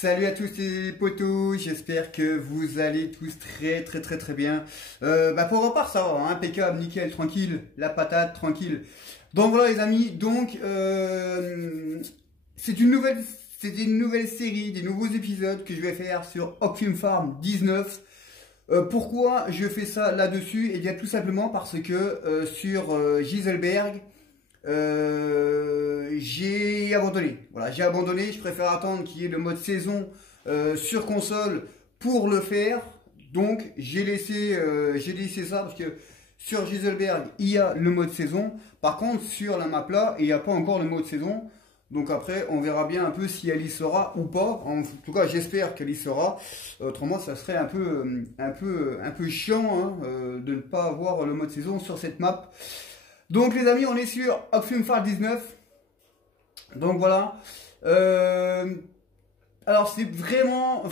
Salut à tous les potos, j'espère que vous allez tous très bien. Pour repart ça va, impeccable, nickel, tranquille, la patate, tranquille. Donc voilà les amis, c'est une nouvelle série, des nouveaux épisodes que je vais faire sur Ocfilm Farm 19. Pourquoi je fais ça là-dessus? Eh bien tout simplement parce que sur Giselberg, j'ai abandonné. Voilà, j'ai abandonné. Je préfère attendre qu'il y ait le mode saison sur console pour le faire. Donc j'ai laissé ça parce que sur Giselberg il y a le mode saison. Par contre sur la map là il n'y a pas encore le mode saison. Donc après on verra bien un peu si elle y sera ou pas. En tout cas j'espère qu'elle y sera. Autrement ça serait un peu chiant de ne pas avoir le mode saison sur cette map. Donc les amis, on est sur Ocfilm Farm 19. Donc voilà. Alors c'est vraiment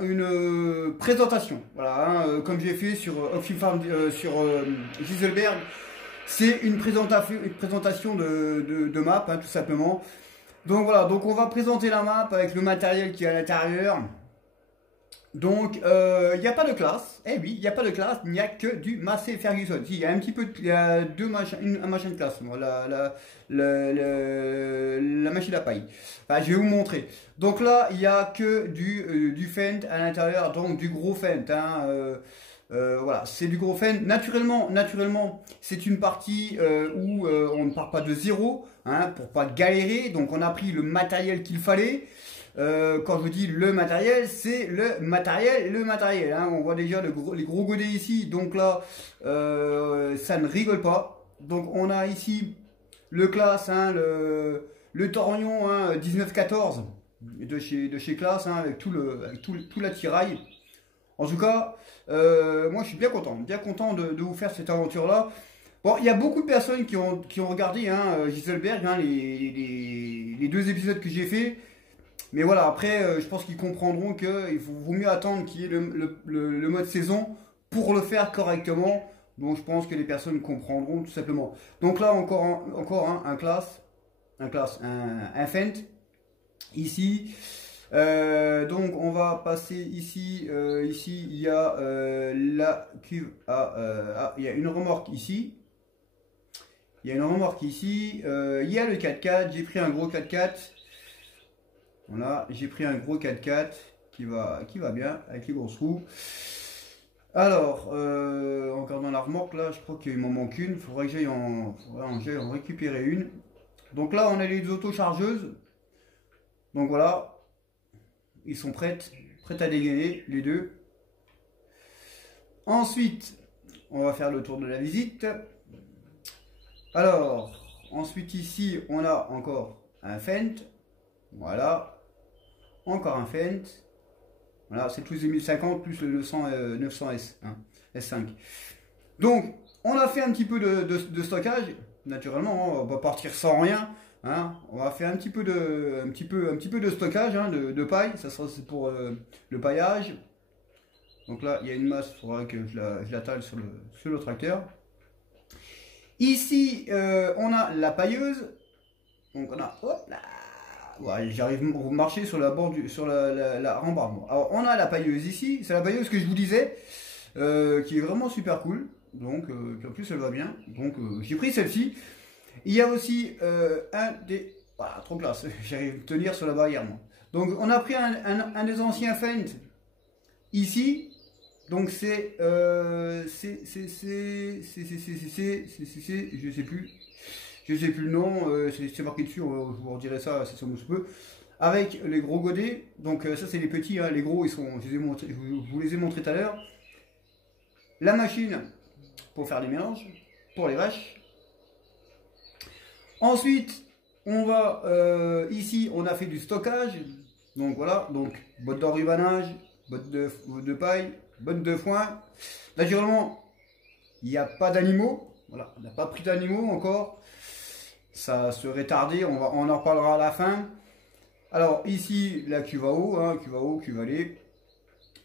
une présentation. Voilà, comme j'ai fait sur Ocfilm Farm sur Giselberg. C'est une présentation de map, tout simplement. Donc voilà, donc on va présenter la map avec le matériel qui est à l'intérieur. Donc, il n'y a pas de classe. Eh oui, il n'y a pas de classe, il n'y a que du Massey Ferguson. Si, il y a un petit peu, il y a un machin de classe. Bon, la machine à paille. Enfin, je vais vous montrer. Donc là, il n'y a que du Fendt à l'intérieur, donc du gros Fendt. Voilà, c'est du gros Fendt. Naturellement, c'est une partie où on ne part pas de zéro, pour pas galérer. Donc, on a pris le matériel qu'il fallait. Quand je dis le matériel, c'est le matériel. On voit déjà les gros godets ici. Donc là, ça ne rigole pas. Donc on a ici le Claas, le Torgnon 1914 de chez Claas, avec tout l'attirail. En tout cas, moi je suis bien content de vous faire cette aventure là. Bon, il y a beaucoup de personnes qui ont regardé Giselberg, les deux épisodes que j'ai fait. Mais voilà, après, je pense qu'ils comprendront qu'il vaut mieux attendre qu'il y ait le mode saison pour le faire correctement. Donc je pense que les personnes comprendront tout simplement. Donc là, encore un Fendt. Ici. Donc on va passer ici. Ici, il y a la cuve il y a une remorque ici. Il y a le 4x4. J'ai pris un gros 4x4. Voilà, j'ai pris un gros 4x4 qui va bien avec les grosses roues. Alors, encore dans la remorque, là, je crois qu'il m'en manque une. Il faudrait que j'aille en récupérer une. Donc là, on a les autochargeuses. Donc voilà, ils sont prêtes à dégainer, les deux. Ensuite, on va faire le tour de la visite. Alors, ensuite ici, on a encore un Fendt. Voilà, encore un Fendt. Voilà, c'est tous les 1050 plus le 900S, S5. Donc, on a fait un petit peu de stockage. Naturellement, on va pas partir sans rien. On va faire un petit peu de stockage de paille. Ça sera pour le paillage. Donc là, il y a une masse, il faudra que je la tale sur le tracteur. Ici, on a la pailleuse. Donc on a, hop là. Ouais, j'arrive à marcher sur la bordure, sur la rembarre. Alors on a la pailleuse ici, c'est la pailleuse que je vous disais, qui est vraiment super cool. Donc en plus elle va bien. Donc j'ai pris celle-ci. Il y a aussi un des, voilà, trop classe. J'arrive à tenir sur la barrière moi. Donc on a pris un des anciens Fendt ici. Donc je sais plus le nom, c'est marqué dessus, je vous redirai ça si ça vous peut. Avec les gros godets, donc ça c'est les petits, les gros je vous les ai montrés tout à l'heure. La machine pour faire les mélanges, pour les vaches. Ensuite, on va, ici on a fait du stockage, donc voilà, donc botte d'enrubanage, botte de paille, botte de foin. Naturellement, il n'y a pas d'animaux, voilà, on n'a pas pris d'animaux encore. Ça serait tardé, on en reparlera à la fin. Alors ici la cuve à eau, cuve à lait.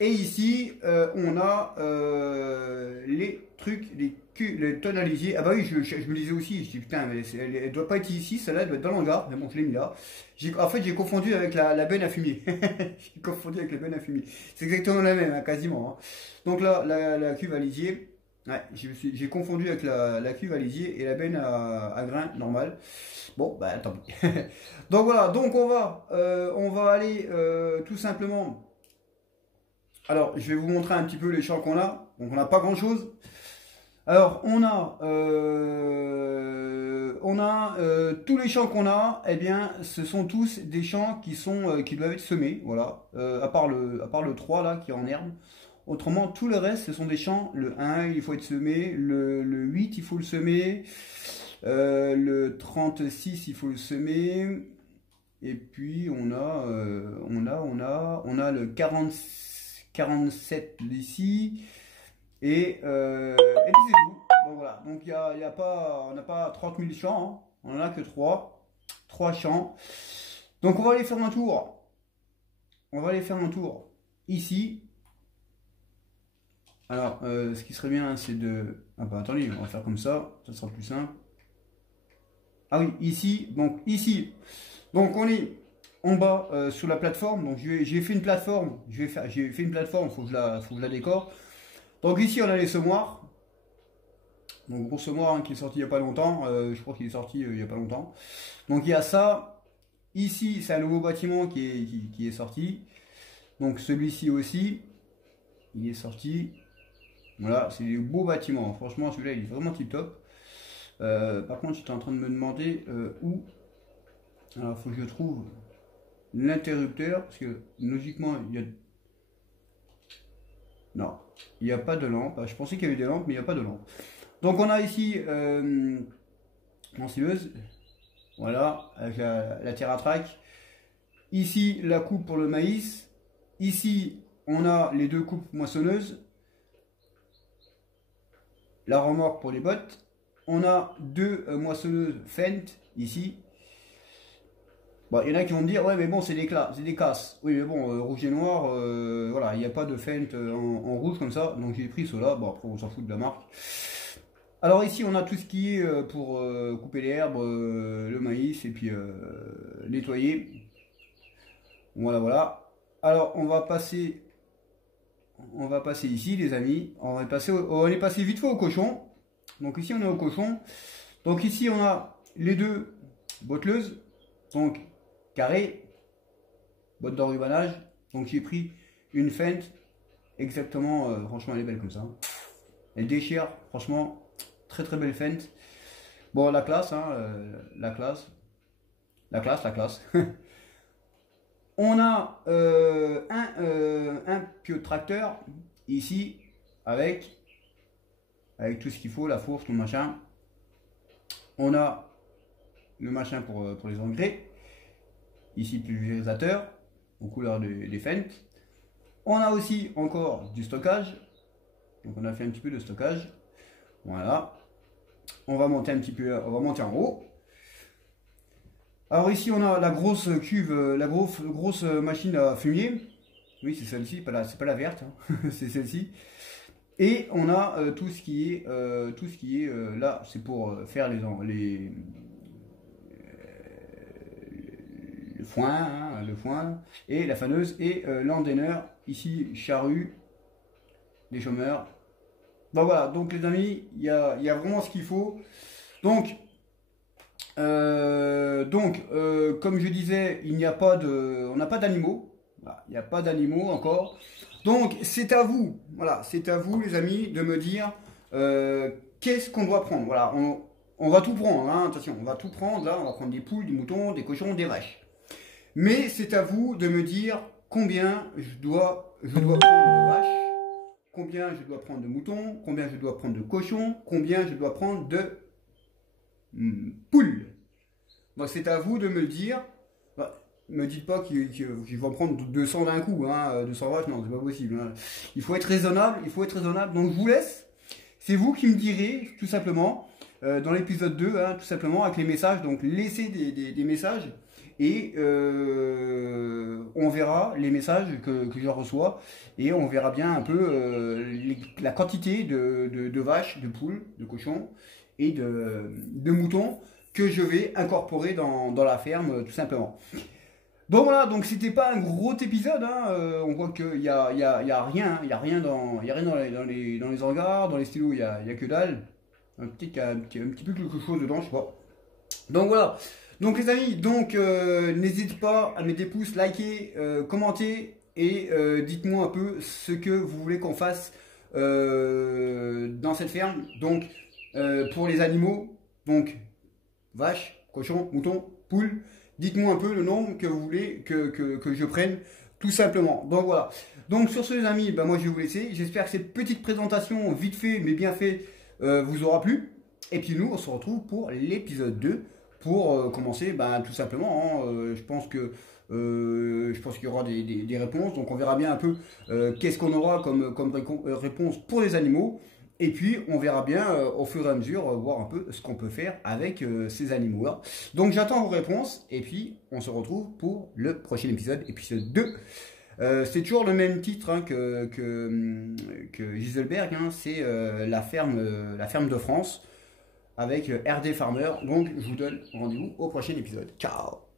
Et ici, on a les trucs, les tonalisiers. Ah bah oui, je me disais aussi, je dis putain, mais elle doit pas être ici, celle-là, elle doit être dans l'hangar. Mais bon, je l'ai mis là. En fait, j'ai confondu avec la benne à fumier. J'ai confondu avec la benne à fumier. C'est exactement la même, hein, quasiment. Hein. Donc là, la cuve à lisier. Ouais, j'ai confondu avec la cuve à lisier et la benne à grains normale. Bon, bah tant pis. Donc voilà, donc on va aller tout simplement. Alors, je vais vous montrer un petit peu les champs qu'on a. Donc, on n'a pas grand-chose. Alors, on a tous les champs qu'on a. Eh bien, ce sont tous des champs qui doivent être semés. Voilà, à part le 3 là qui est en herbe. Autrement, tout le reste, ce sont des champs. Le 1, il faut être semé. Le 8, il faut le semer. Le 36, il faut le semer. Et puis, on a le 47 ici. Et puis c'est tout. Donc voilà. Donc, on n'a pas 30 000 champs. Hein. On n'en a que 3. 3 champs. Donc, on va aller faire un tour. On va aller faire un tour ici. Alors, ce qui serait bien, c'est de... Ah bah attendez, on va faire comme ça sera plus simple. Ah oui, ici, donc ici. Donc on est en bas sur la plateforme. Donc j'ai fait une plateforme. J'ai fait une plateforme, faut que je la décore. Donc ici, on a les semoirs. Donc gros semoir hein, qui est sorti il n'y a pas longtemps. Je crois qu'il est sorti il n'y a pas longtemps. Donc il y a ça. Ici, c'est un nouveau bâtiment qui est sorti. Donc celui-ci aussi, il est sorti. Voilà, c'est des beaux bâtiments. Franchement, celui-là, il est vraiment tip top. Par contre, j'étais en train de me demander où. Alors, il faut que je trouve l'interrupteur. Parce que logiquement, il y a. Non, il n'y a pas de lampe. Je pensais qu'il y avait des lampes, mais il n'y a pas de lampe. Donc, on a ici moissonneuse. Voilà, avec la TerraTrak. Ici, la coupe pour le maïs. Ici, on a les deux coupes moissonneuses. La remorque pour les bottes. On a deux moissonneuses Fendt ici. Bon, il y en a qui vont me dire, ouais, mais bon, c'est des casses. Oui, mais bon, rouge et noir, voilà, il n'y a pas de Fendt en rouge comme ça. Donc j'ai pris ceux-là. Bon, après, on s'en fout de la marque. Alors ici, on a tout ce qui est pour couper les herbes, le maïs et puis nettoyer. Voilà, voilà. Alors, on va passer ici, les amis. On est passé vite fait au cochon. Donc ici, on est au cochon. Donc ici, on a les deux botteleuses. Donc, carré, botte d'enrubanage. Donc j'ai pris une Fendt. Exactement, franchement, elle est belle comme ça. Elle déchire, franchement, très très belle Fendt. Bon, la classe, hein, la classe. On a un pieu tracteur ici avec tout ce qu'il faut, la fourche, tout le machin. On a le machin pour les engrais. Ici, pulvérisateur aux couleurs des Fendt. On a aussi encore du stockage. Donc on a fait un petit peu de stockage. Voilà. On va monter un petit peu, on va monter en haut. Alors ici on a la grosse cuve, la grosse machine à fumier. Oui, c'est celle-ci, c'est pas la verte, hein. C'est celle-ci. Et on a tout ce qui est là, c'est pour faire le foin, hein, le foin et la faneuse et l'endaineur. Ici charrue, des chômeurs. Donc voilà, donc les amis, il y a vraiment ce qu'il faut. Donc comme je disais, on n'a pas d'animaux. Voilà, il n'y a pas d'animaux encore. Donc c'est à vous, voilà, c'est à vous les amis de me dire qu'est-ce qu'on doit prendre. Voilà, on va tout prendre, hein, attention, on va tout prendre. Là, on va prendre des poules, des moutons, des cochons, des vaches. Mais c'est à vous de me dire combien je dois prendre de vaches, combien je dois prendre de moutons, combien je dois prendre de cochons, combien je dois prendre de poules. Donc c'est à vous de me le dire. Bah, me dites pas qu'il va en prendre 200 d'un coup, hein, 200 vaches, non, c'est pas possible. Hein. Il faut être raisonnable, Donc je vous laisse. C'est vous qui me direz, tout simplement, dans l'épisode 2, hein, tout simplement, avec les messages. Donc laissez des messages et on on verra les messages que je reçois et on verra bien un peu la quantité de vaches, de poules, de cochons et de moutons que je vais incorporer dans la ferme tout simplement. Donc voilà, donc c'était pas un gros épisode, hein, on voit qu'il y a rien dans les hangars, dans les stylos, il y a que dalle, un petit peu quelque chose dedans, je sais pas. Donc voilà, donc les amis, donc n'hésitez pas à mettre des pouces, liker, commenter et dites-moi un peu ce que vous voulez qu'on fasse dans cette ferme. Donc pour les animaux, donc vaches, cochons, moutons, poules. Dites-moi un peu le nombre que vous voulez que je prenne, tout simplement. Donc voilà. Donc sur ce les amis, ben, moi je vais vous laisser. J'espère que cette petite présentation, vite fait mais bien fait, vous aura plu. Et puis nous, on se retrouve pour l'épisode 2, pour commencer, ben, tout simplement. Hein, je pense qu'il y aura des réponses. Donc on verra bien un peu qu'est-ce qu'on aura comme réponse pour les animaux. Et puis, on verra bien au fur et à mesure, voir un peu ce qu'on peut faire avec ces animaux-là. Donc, j'attends vos réponses. Et puis, on se retrouve pour le prochain épisode, épisode 2. C'est toujours le même titre hein, que Giselberg. Hein, c'est la ferme de France avec RD Farmer. Donc, je vous donne rendez-vous au prochain épisode. Ciao!